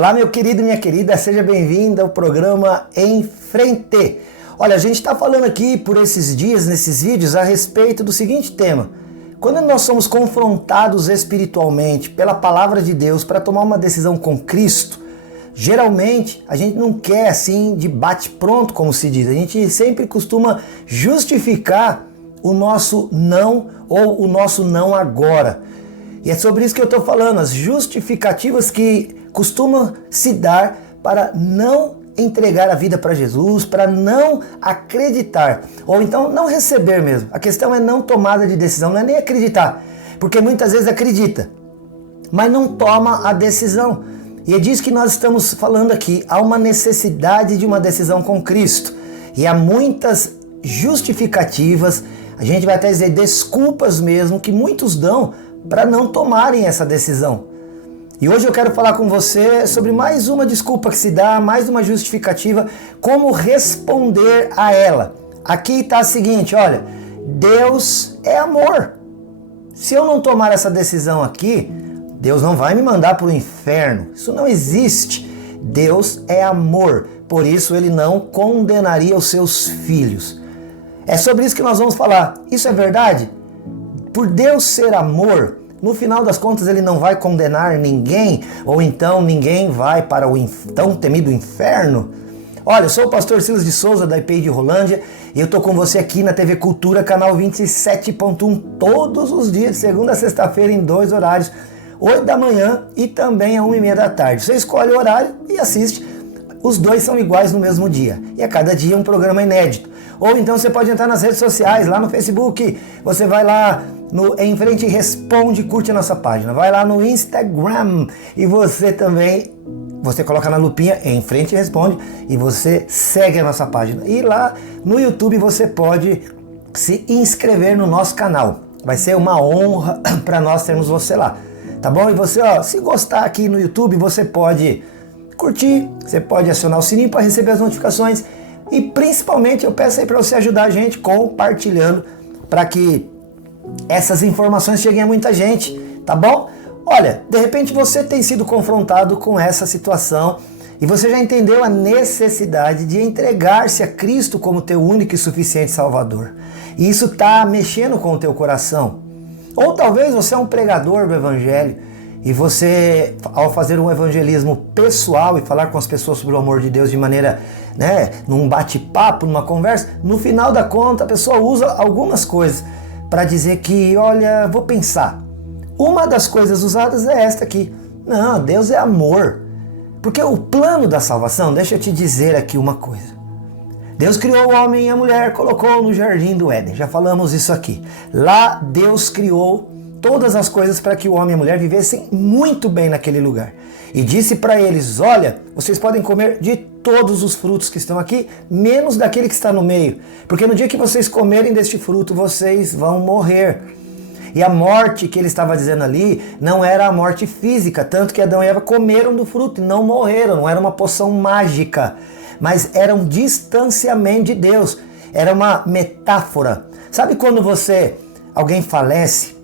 Olá, meu querido e minha querida, seja bem-vindo ao programa Em Frente. Olha, a gente está falando aqui por esses dias, nesses vídeos, a respeito do seguinte tema. Quando nós somos confrontados espiritualmente pela palavra de Deus para tomar uma decisão com Cristo, geralmente a gente não quer assim de bate-pronto, como se diz. A gente sempre costuma justificar o nosso não ou o nosso não agora. E é sobre isso que eu estou falando, as justificativas que costumam se dar para não entregar a vida para Jesus, para não acreditar, ou então não receber mesmo. A questão é não tomada de decisão, não é nem acreditar, porque muitas vezes acredita, mas não toma a decisão. E é disso que nós estamos falando aqui. Há uma necessidade de uma decisão com Cristo, e há muitas justificativas, a gente vai até dizer desculpas mesmo, que muitos dão para não tomarem essa decisão. E hoje eu quero falar com você sobre mais uma desculpa que se dá, mais uma justificativa, como responder a ela. Aqui está a seguinte, olha, Deus é amor. Se eu não tomar essa decisão aqui, Deus não vai me mandar para o inferno. Isso não existe. Deus é amor, por isso Ele não condenaria os seus filhos. É sobre isso que nós vamos falar. Isso é verdade? Por Deus ser amor, no final das contas Ele não vai condenar ninguém, ou então ninguém vai para o tão temido inferno? Olha, eu sou o pastor Silas de Souza, da IPI de Rolândia, e eu estou com você aqui na TV Cultura, canal 27.1, todos os dias, de segunda a sexta-feira, em 2 horários, 8 da manhã e também às 1h30 da tarde. Você escolhe o horário e assiste. Os dois são iguais no mesmo dia, e a cada dia um programa inédito. Ou então você pode entrar nas redes sociais, lá no Facebook, você vai lá no Em Frente e Responde, curte a nossa página. Vai lá no Instagram e você também, você coloca na lupinha Em Frente e Responde e você segue a nossa página. E lá no YouTube você pode se inscrever no nosso canal. Vai ser uma honra para nós termos você lá, tá bom? E você, se gostar aqui no YouTube, você pode curtir, você pode acionar o sininho para receber as notificações. E principalmente eu peço aí para você ajudar a gente compartilhando para que essas informações cheguem a muita gente, tá bom? Olha, de repente você tem sido confrontado com essa situação e você já entendeu a necessidade de entregar-se a Cristo como teu único e suficiente Salvador. E isso está mexendo com o teu coração. Ou talvez você é um pregador do Evangelho e você, ao fazer um evangelismo pessoal e falar com as pessoas sobre o amor de Deus de maneira, num bate-papo, numa conversa, no final da conta a pessoa usa algumas coisas para dizer que, olha, vou pensar. Uma das coisas usadas é esta aqui. Não, Deus é amor. Porque o plano da salvação, deixa eu te dizer aqui uma coisa. Deus criou o homem e a mulher, colocou no jardim do Éden. Já falamos isso aqui. Lá Deus criou todas as coisas para que o homem e a mulher vivessem muito bem naquele lugar. E disse para eles, olha, vocês podem comer de todos os frutos que estão aqui, menos daquele que está no meio. Porque no dia que vocês comerem deste fruto, vocês vão morrer. E a morte que ele estava dizendo ali não era a morte física, tanto que Adão e Eva comeram do fruto e não morreram, não era uma poção mágica, mas era um distanciamento de Deus, era uma metáfora. Sabe quando alguém falece?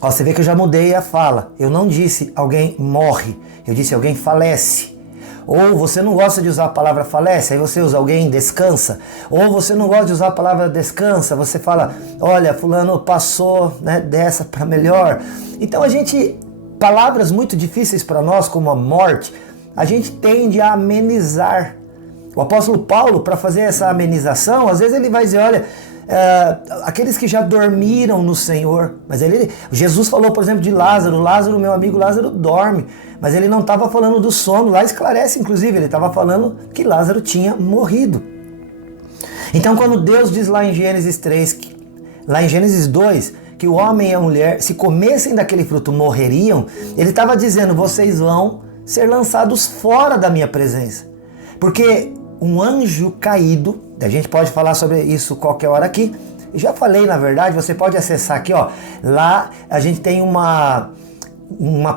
Você vê que eu já mudei a fala. Eu não disse alguém morre, eu disse alguém falece. Ou você não gosta de usar a palavra falece, aí você usa alguém descansa. Ou você não gosta de usar a palavra descansa, você fala, olha, fulano passou dessa para melhor. Então palavras muito difíceis para nós, como a morte, a gente tende a amenizar. O apóstolo Paulo, para fazer essa amenização, às vezes ele vai dizer, olha, aqueles que já dormiram no Senhor. Mas Jesus falou, por exemplo, de Lázaro, meu amigo Lázaro dorme, mas ele não estava falando do sono, lá esclarece inclusive, ele estava falando que Lázaro tinha morrido. Então quando Deus diz lá em Gênesis 3, lá em Gênesis 2, que o homem e a mulher, se comessem daquele fruto, morreriam, ele estava dizendo, vocês vão ser lançados fora da minha presença. Porque um anjo caído, a gente pode falar sobre isso qualquer hora aqui, eu já falei na verdade, você pode acessar aqui, lá a gente tem uma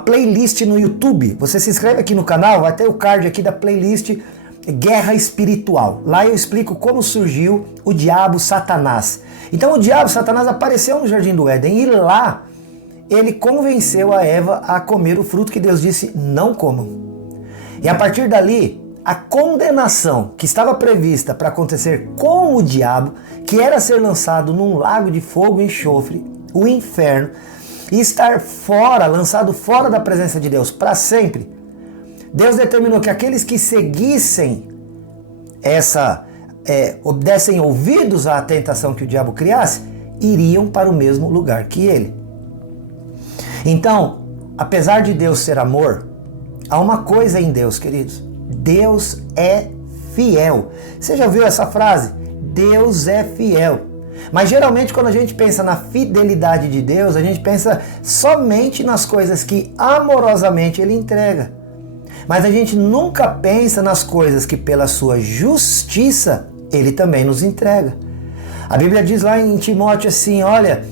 playlist no YouTube, você se inscreve aqui no canal, vai ter o card aqui da playlist Guerra Espiritual, lá eu explico como surgiu o diabo Satanás. Então o diabo Satanás apareceu no Jardim do Éden e lá ele convenceu a Eva a comer o fruto que Deus disse não comam. E a partir dali, a condenação que estava prevista para acontecer com o diabo, que era ser lançado num lago de fogo e enxofre, o inferno, e estar fora, lançado fora da presença de Deus para sempre, Deus determinou que aqueles que seguissem dessem ouvidos à tentação que o diabo criasse, iriam para o mesmo lugar que ele. Então, apesar de Deus ser amor, há uma coisa em Deus, queridos. Deus é fiel. Você já ouviu essa frase? Deus é fiel. Mas geralmente quando a gente pensa na fidelidade de Deus, a gente pensa somente nas coisas que amorosamente Ele entrega. Mas a gente nunca pensa nas coisas que pela sua justiça Ele também nos entrega. A Bíblia diz lá em Timóteo assim, olha,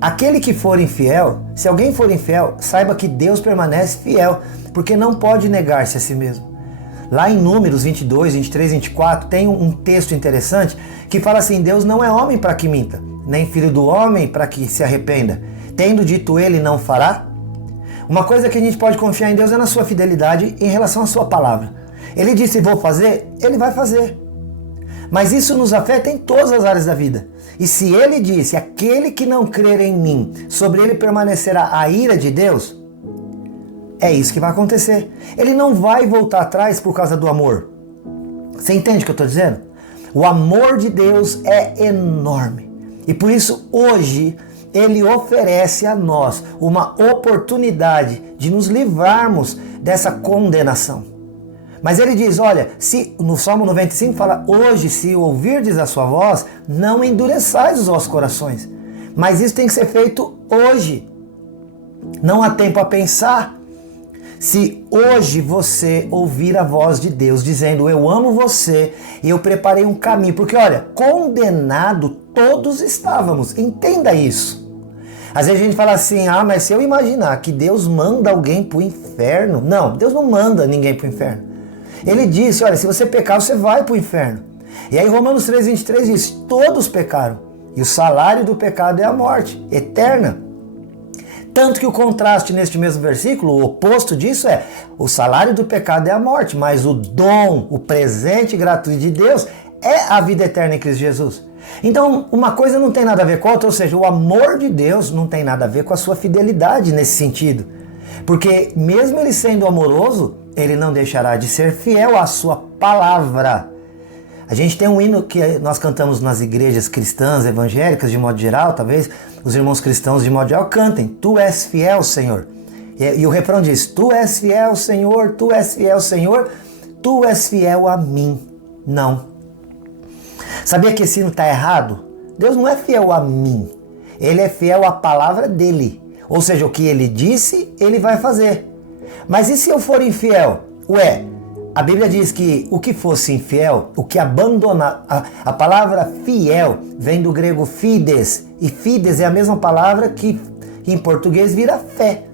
aquele que for infiel, se alguém for infiel, saiba que Deus permanece fiel, porque não pode negar-se a si mesmo. Lá em Números 22, 23, 24, tem um texto interessante que fala assim, Deus não é homem para que minta, nem filho do homem para que se arrependa. Tendo dito ele, não fará? Uma coisa que a gente pode confiar em Deus é na sua fidelidade em relação à sua palavra. Ele disse, vou fazer, ele vai fazer. Mas isso nos afeta em todas as áreas da vida. E se ele disse, aquele que não crer em mim, sobre ele permanecerá a ira de Deus, é isso que vai acontecer. Ele não vai voltar atrás por causa do amor. Você entende o que eu estou dizendo? O amor de Deus é enorme. E por isso hoje Ele oferece a nós uma oportunidade de nos livrarmos dessa condenação. Mas Ele diz, olha, se no Salmo 95 fala, hoje se ouvirdes a sua voz, não endureçais os vossos corações. Mas isso tem que ser feito hoje. Não há tempo a pensar. Se hoje você ouvir a voz de Deus dizendo, eu amo você e eu preparei um caminho, porque olha, condenado todos estávamos, entenda isso. Às vezes a gente fala assim, mas se eu imaginar que Deus manda alguém para o inferno, não, Deus não manda ninguém para o inferno. Ele disse, olha, se você pecar, você vai para o inferno. E aí Romanos 3,23 diz, todos pecaram e o salário do pecado é a morte eterna. Tanto que o contraste neste mesmo versículo, o oposto disso é, o salário do pecado é a morte, mas o dom, o presente gratuito de Deus é a vida eterna em Cristo Jesus. Então, uma coisa não tem nada a ver com a outra, ou seja, o amor de Deus não tem nada a ver com a sua fidelidade nesse sentido. Porque mesmo Ele sendo amoroso, Ele não deixará de ser fiel à sua palavra. A gente tem um hino que nós cantamos nas igrejas cristãs, evangélicas, de modo geral, talvez os irmãos cristãos de modo geral cantem, Tu és fiel, Senhor. E o refrão diz, Tu és fiel, Senhor, Tu és fiel, Senhor, Tu és fiel a mim. Não. Sabia que esse hino está errado? Deus não é fiel a mim, Ele é fiel à palavra dEle. Ou seja, o que Ele disse, Ele vai fazer. Mas e se eu for infiel? A Bíblia diz que o que fosse infiel, o que abandonar, a palavra fiel vem do grego fides, e fides é a mesma palavra que em português vira fé.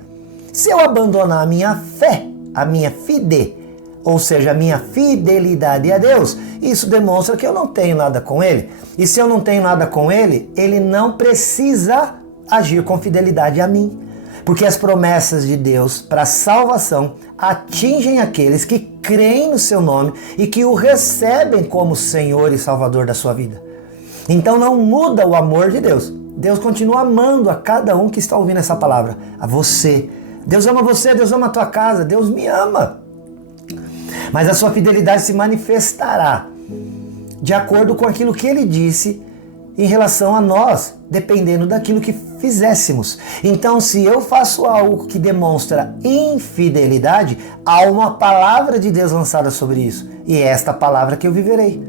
Se eu abandonar a minha fé, a minha fide, ou seja, a minha fidelidade a Deus, isso demonstra que eu não tenho nada com Ele. E se eu não tenho nada com Ele, Ele não precisa agir com fidelidade a mim. Porque as promessas de Deus para a salvação atingem aqueles que creem no seu nome e que o recebem como Senhor e Salvador da sua vida. Então não muda o amor de Deus. Deus continua amando a cada um que está ouvindo essa palavra. A você. Deus ama você, Deus ama a tua casa, Deus me ama. Mas a sua fidelidade se manifestará de acordo com aquilo que Ele disse em relação a nós, dependendo daquilo que fizéssemos. Então, se eu faço algo que demonstra infidelidade, há uma palavra de Deus lançada sobre isso. E é esta palavra que eu viverei.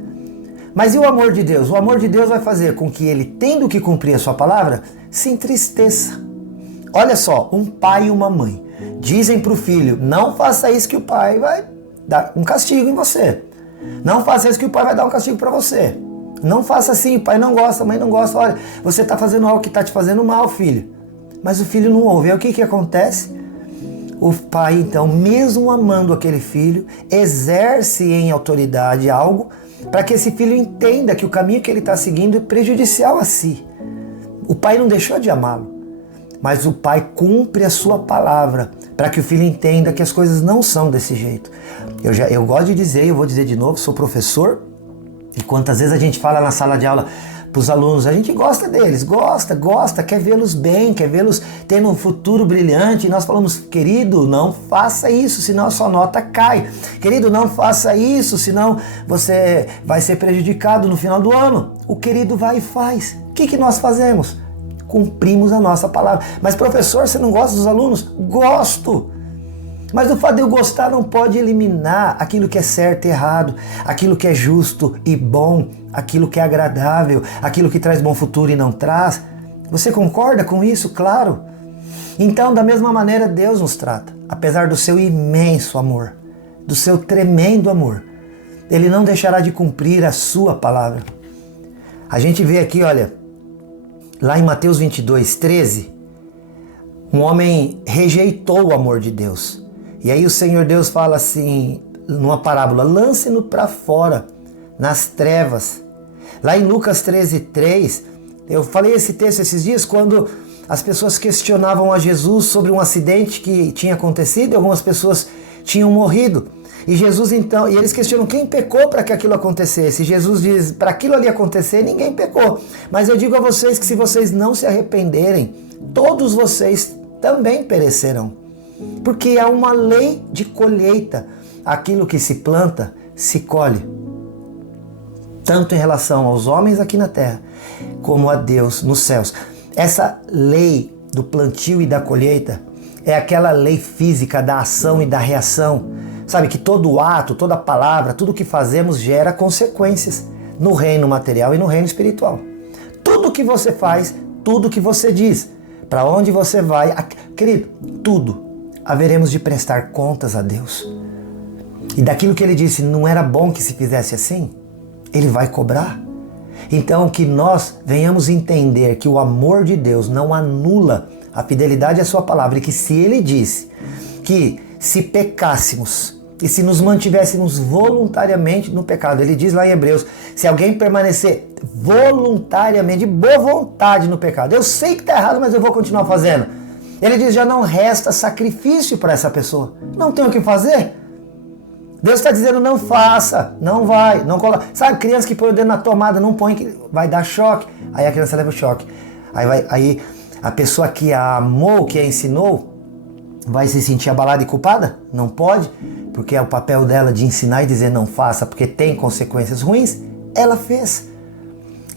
Mas e o amor de Deus? O amor de Deus vai fazer com que ele, tendo que cumprir a sua palavra, se entristeça. Olha só, um pai e uma mãe dizem para o filho, não faça isso que o pai vai dar um castigo em você. Não faça isso que o pai vai dar um castigo para você. Não faça assim, o pai não gosta, a mãe não gosta. Olha, você está fazendo algo que está te fazendo mal, filho. Mas o filho não ouve. Aí o que acontece? O pai, então, mesmo amando aquele filho, exerce em autoridade algo para que esse filho entenda que o caminho que ele está seguindo é prejudicial a si. O pai não deixou de amá-lo, mas o pai cumpre a sua palavra para que o filho entenda que as coisas não são desse jeito. Eu gosto de dizer, eu vou dizer de novo, sou professor, e quantas vezes a gente fala na sala de aula para os alunos, a gente gosta deles, gosta, quer vê-los bem, quer vê-los tendo um futuro brilhante, e nós falamos, querido, não faça isso, senão a sua nota cai. Querido, não faça isso, senão você vai ser prejudicado no final do ano. O querido vai e faz. O que nós fazemos? Cumprimos a nossa palavra. Mas professor, você não gosta dos alunos? Gosto! Mas o fato de eu gostar não pode eliminar aquilo que é certo e errado, aquilo que é justo e bom, aquilo que é agradável, aquilo que traz bom futuro e não traz. Você concorda com isso? Claro. Então, da mesma maneira, Deus nos trata. Apesar do seu imenso amor, do seu tremendo amor, Ele não deixará de cumprir a sua palavra. A gente vê aqui, olha, lá em Mateus 22, 13, um homem rejeitou o amor de Deus. E aí o Senhor Deus fala assim, numa parábola, lance-no para fora, nas trevas. Lá em Lucas 13, 3, eu falei esse texto esses dias, quando as pessoas questionavam a Jesus sobre um acidente que tinha acontecido e algumas pessoas tinham morrido. E Jesus então, e eles questionam quem pecou para que aquilo acontecesse. E Jesus diz, para aquilo ali acontecer, ninguém pecou. Mas eu digo a vocês que se vocês não se arrependerem, todos vocês também perecerão. Porque é uma lei de colheita. Aquilo que se planta, se colhe. Tanto em relação aos homens aqui na terra, como a Deus nos céus. Essa lei do plantio e da colheita é aquela lei física da ação e da reação. Sabe que todo ato, toda palavra, tudo que fazemos gera consequências no reino material e no reino espiritual. Tudo que você faz, tudo que você diz, para onde você vai, querido, tudo haveremos de prestar contas a Deus. E daquilo que Ele disse, não era bom que se fizesse assim, Ele vai cobrar. Então que nós venhamos entender que o amor de Deus não anula a fidelidade à sua palavra, e que se Ele disse que se pecássemos e se nos mantivéssemos voluntariamente no pecado, Ele diz lá em Hebreus, se alguém permanecer voluntariamente, de boa vontade no pecado, eu sei que está errado, mas eu vou continuar fazendo. Ele diz, já não resta sacrifício para essa pessoa. Não tem o que fazer. Deus está dizendo, não faça, não vai, não coloca. Sabe, criança que põe o dedo na tomada, não põe, que vai dar choque. Aí a criança leva o choque. Aí a pessoa que a amou, que a ensinou, vai se sentir abalada e culpada? Não pode, porque é o papel dela de ensinar e dizer não faça, porque tem consequências ruins. Ela fez.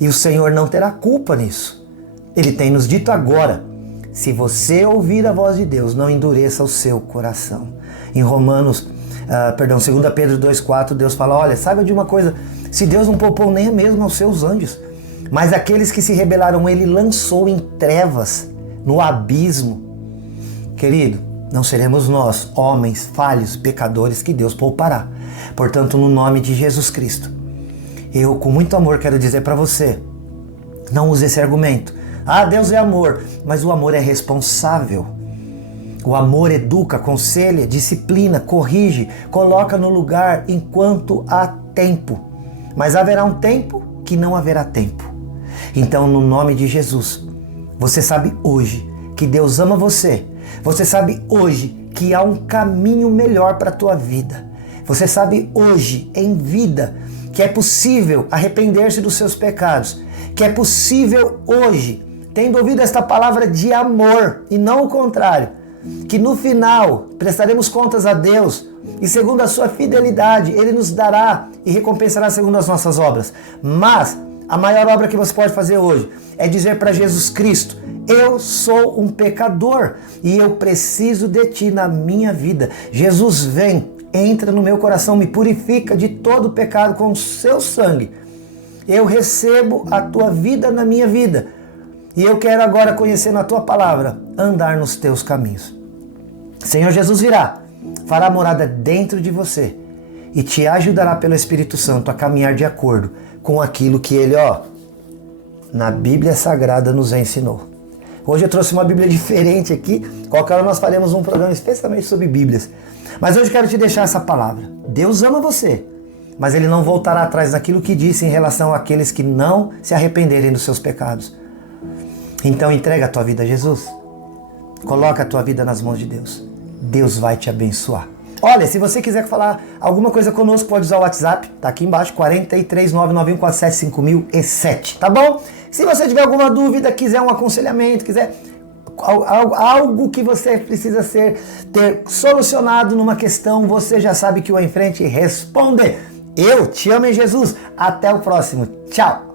E o Senhor não terá culpa nisso. Ele tem nos dito agora, se você ouvir a voz de Deus, não endureça o seu coração. Em Romanos, 2 Pedro 2,4, Deus fala, olha, saiba de uma coisa, se Deus não poupou nem mesmo aos seus anjos, mas aqueles que se rebelaram, Ele lançou em trevas, no abismo. Querido, não seremos nós, homens, falhos, pecadores, que Deus poupará. Portanto, no nome de Jesus Cristo, eu com muito amor quero dizer para você, não use esse argumento. Ah, Deus é amor, mas o amor é responsável. O amor educa, aconselha, disciplina, corrige, coloca no lugar enquanto há tempo. Mas haverá um tempo que não haverá tempo. Então, no nome de Jesus, você sabe hoje que Deus ama você. Você sabe hoje que há um caminho melhor para a tua vida. Você sabe hoje, em vida, que é possível arrepender-se dos seus pecados. Que é possível hoje, tendo ouvido esta palavra de amor e não o contrário, que no final prestaremos contas a Deus e segundo a sua fidelidade Ele nos dará e recompensará segundo as nossas obras. Mas a maior obra que você pode fazer hoje é dizer para Jesus Cristo, eu sou um pecador e eu preciso de Ti na minha vida. Jesus, vem, entra no meu coração, me purifica de todo pecado com o Seu sangue. Eu recebo a Tua vida na minha vida. E eu quero agora, conhecendo a Tua palavra, andar nos Teus caminhos. Senhor Jesus virá, fará morada dentro de você e te ajudará pelo Espírito Santo a caminhar de acordo com aquilo que Ele, na Bíblia Sagrada nos ensinou. Hoje eu trouxe uma Bíblia diferente aqui, qualquer hora nós faremos um programa especialmente sobre Bíblias. Mas hoje quero te deixar essa palavra. Deus ama você, mas Ele não voltará atrás daquilo que disse em relação àqueles que não se arrependerem dos seus pecados. Então entrega a tua vida a Jesus. Coloca a tua vida nas mãos de Deus. Deus vai te abençoar. Olha, se você quiser falar alguma coisa conosco, pode usar o WhatsApp, tá aqui embaixo, 43991475007, tá bom? Se você tiver alguma dúvida, quiser um aconselhamento, quiser algo que você precisa ter solucionado numa questão, você já sabe que o Em Frente responde. Eu te amo em Jesus. Até o próximo. Tchau.